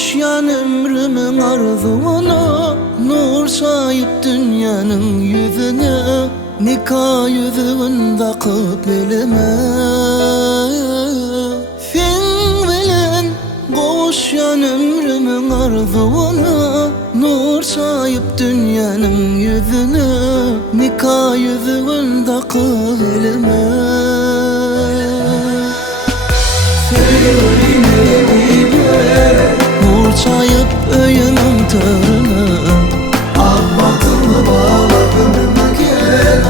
Kavuşyan ömrümün arzuna, nur sayıp dünyanın yüzüne, nikah yüzüğünde kıblime. Sen bilen kavuşyan ömrümün arzuna, nur sayıp dünyanın yüzüne, nikah yüzüğünde kıblime. Nur sayıp öyünün törüne, ak batımı bağla ömrüme gel.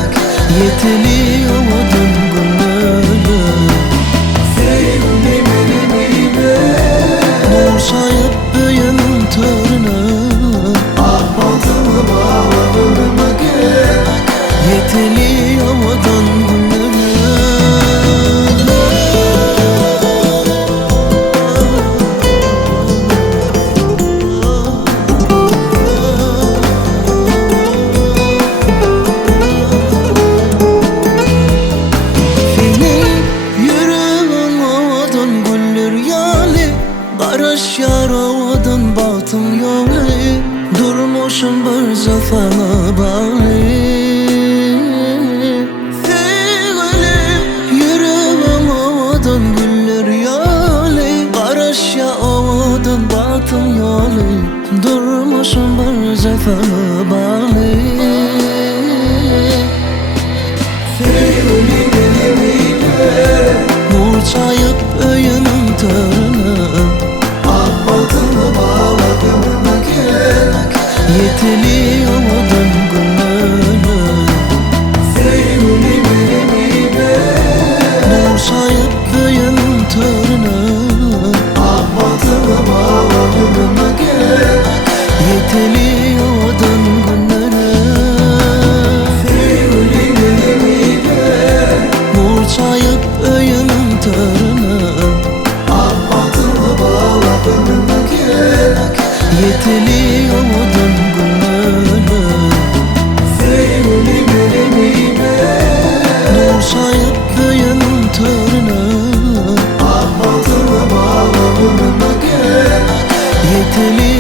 yetiliyor odun gönlü. Sevdim elimi ver. Nur sayıp öyünün törüne, Ak batımı bağla ömrüme gel. yetiliyor odun gönlü. Barış yar ovadan batım yolu, durmuşum bir zafana bağlı. Sevgilim yüreğim ovadan güller yali, barış ya ovadan batım yolu, durmuşum bir zafana bağlı. Sevdim elimi ver. Nur sayıp öyünün törüne, Ak batımı bağla ömrüme gel. yetiliyor odun gönlü. Sevdim elimi ver. Nur sayıp öyünün törüne, Ak batımı bağla ömrüme gel. yetiliyor odun gönlü. Sevdim elimi ver. Nur sayıp öyünün törüne, Ak batımı bağla ömrüme gel. yetiliyor odun gönlü. Sevdim elimi ver. Nur sayıp öyünün törüne, Ak batımı bağla ömrüme gel. yetiliyor